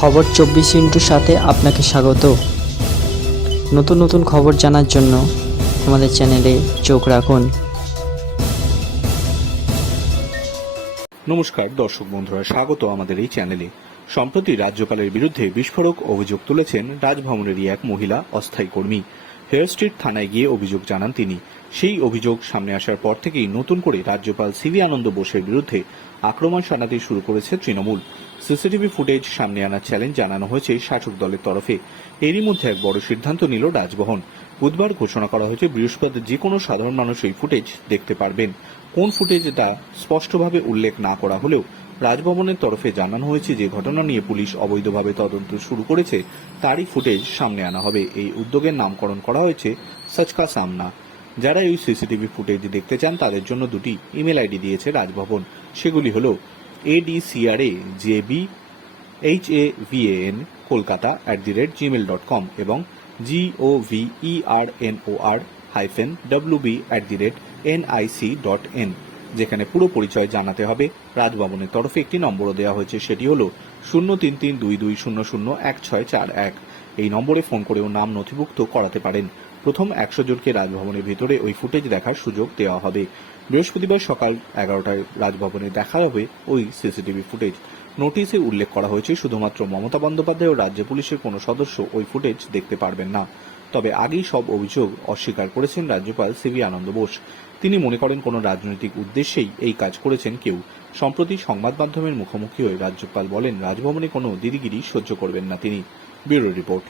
খবর চব্বিশ ইন্টুর সাথে আপনাকে স্বাগত। নতুন নতুন খবর জানার জন্য আমাদের চ্যানেলে চোখ রাখুন। নমস্কার, দর্শক বন্ধুরা, স্বাগত আমাদের এই চ্যানেলে। সম্প্রতি রাজ্যপালের বিরুদ্ধে বিস্ফোরক অভিযোগ তুলেছেন রাজভবনেরই এক মহিলা অস্থায়ী কর্মী। হেয়ার স্ট্রিট থানায় গিয়ে অভিযোগ জানান তিনি। সেই অভিযোগ সামনে আসার পর থেকেই নতুন করে রাজ্যপাল সিভি আনন্দ বোসের বিরুদ্ধে আক্রমণ শানাতে শুরু করেছে তৃণমূল। সিসিটিভি ফুটেজ সামনে আনার চ্যালেঞ্জ জানানো হয়েছে শাসক দলের তরফে। এরই মধ্যে এক বড় সিদ্ধান্ত নিল রাজভবন বুধবার ঘোষণা করা হয়েছে বৃহস্পতি যে কোনো সাধারণ মানুষ এই ফুটেজ দেখতে পারবেন। কোন ফুটেজ তা স্পষ্টভাবে উল্লেখ না করা হলেও রাজভবনের তরফে জানানো হয়েছে যে ঘটনা নিয়ে পুলিশ অবৈধভাবে তদন্ত শুরু করেছে, তারই ফুটেজ সামনে আনা হবে। এই উদ্যোগের নামকরণ করা হয়েছে সচকা সামনা। যারা এই সিসিটিভি ফুটেজ দেখতে চান, তাদের জন্য দুটি ইমেল আইডি দিয়েছে রাজভবন। সেগুলি হল ADCRA JB H A VAN Kolkata at the rate Gmail dot com এবং G hyphen W B at the rate NIC dot N যেখানে পুরো পরিচয় জানাতে হবে। রাজভবনের তরফে একটি নম্বরও দেওয়া হয়েছে, সেটি হল শূন্য তিন তিন দুই দুই শূন্য শূন্য এক ছয় চার এক। এই নম্বরে ফোন করেও নাম নথিভুক্ত করাতে পারেন। প্রথম একশো জনকে রাজভবনের ভিতরে ওই ফুটেজ দেখার সুযোগ দেওয়া হবে। বৃহস্পতিবার সকাল এগারোটায় রাজভবনে দেখা হবে ওই সিসিটিভি ফুটেজ। নোটিশে উল্লেখ করা হয়েছে, শুধুমাত্র মমতা বন্দ্যোপাধ্যায় ও রাজ্য পুলিশের কোনো সদস্য ওই ফুটেজ দেখতে পারবেন না। তবে আগেই সব অভিযোগ অস্বীকার করেছেন রাজ্যপাল সিভি আনন্দ বোস। তিনি মনে করেন কোনো রাজনৈতিক উদ্দেশ্যেই এই কাজ করেছেন কেউ। সম্প্রতি সংবাদ মাধ্যমের মুখোমুখি হয়ে রাজ্যপাল বলেন, রাজভবনে কোনো দিদিগিরি সহ্য করবেন না তিনি। Bureau report.